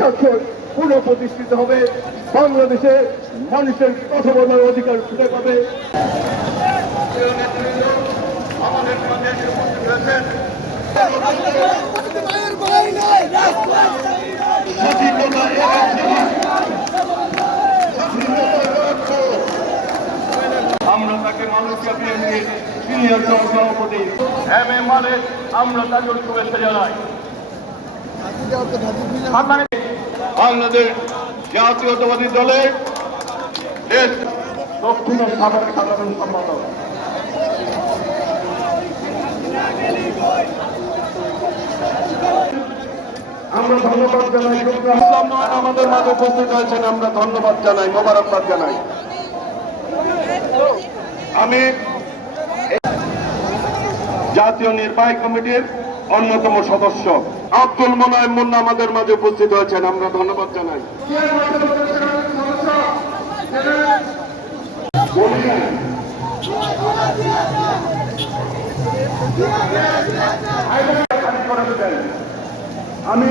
স্বাক্ষর পুনঃপ্রতিষ্ঠিত হবে। বাংলাদেশে মানুষের কথা বলার অধিকার ফিরে পাবে। আমাদের সঙ্গে উপস্থিত হয়েছেন আমরা তাকে মালয়েশিয়া বিএনপির সিনিয়র সভাপতি এম এ মালেক, আমরা তাকে শুভেচ্ছা জানাই। বাংলাদেশ জাতীয়তাবাদী দলের দেশ দক্ষিণের সাধারণ সম্পাদক আমরা ধন্যবাদ জানাই। আমাদের মাঝে উপস্থিত হয়েছেন, আমরা ধন্যবাদ জানাই, মোবারকবাদ জানাই। আমি জাতীয় নির্বাহী কমিটির অন্যতম সদস্য আব্দুল মোনায়েম মুন্না আমাদের মাঝে উপস্থিত হয়েছেন, আমরা ধন্যবাদ জানাই। আমি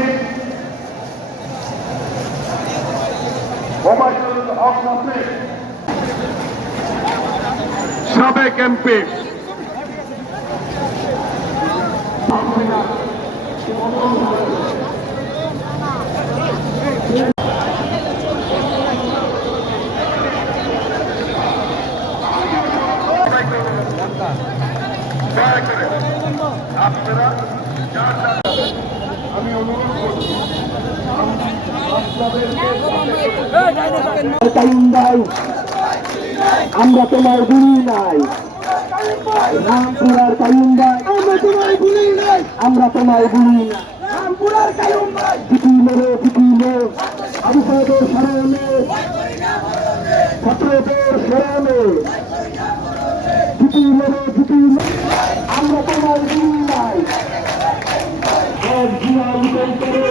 সাবেক এমপি আমি অনুরোধ করছি আমরা তোমার গুলি নাই, রামপুরার কায়ুম ভাই আমরা তোমার গুলি নাই, আমরা তোমার গুলি নাই, রামপুরার কায়ুম ভাই পিটিলে আবু সাহেবের স্মরণে ছাত্রদের স্মরণে পিটিলে আমরা তোমার গুলি নাই। এক জীবন করে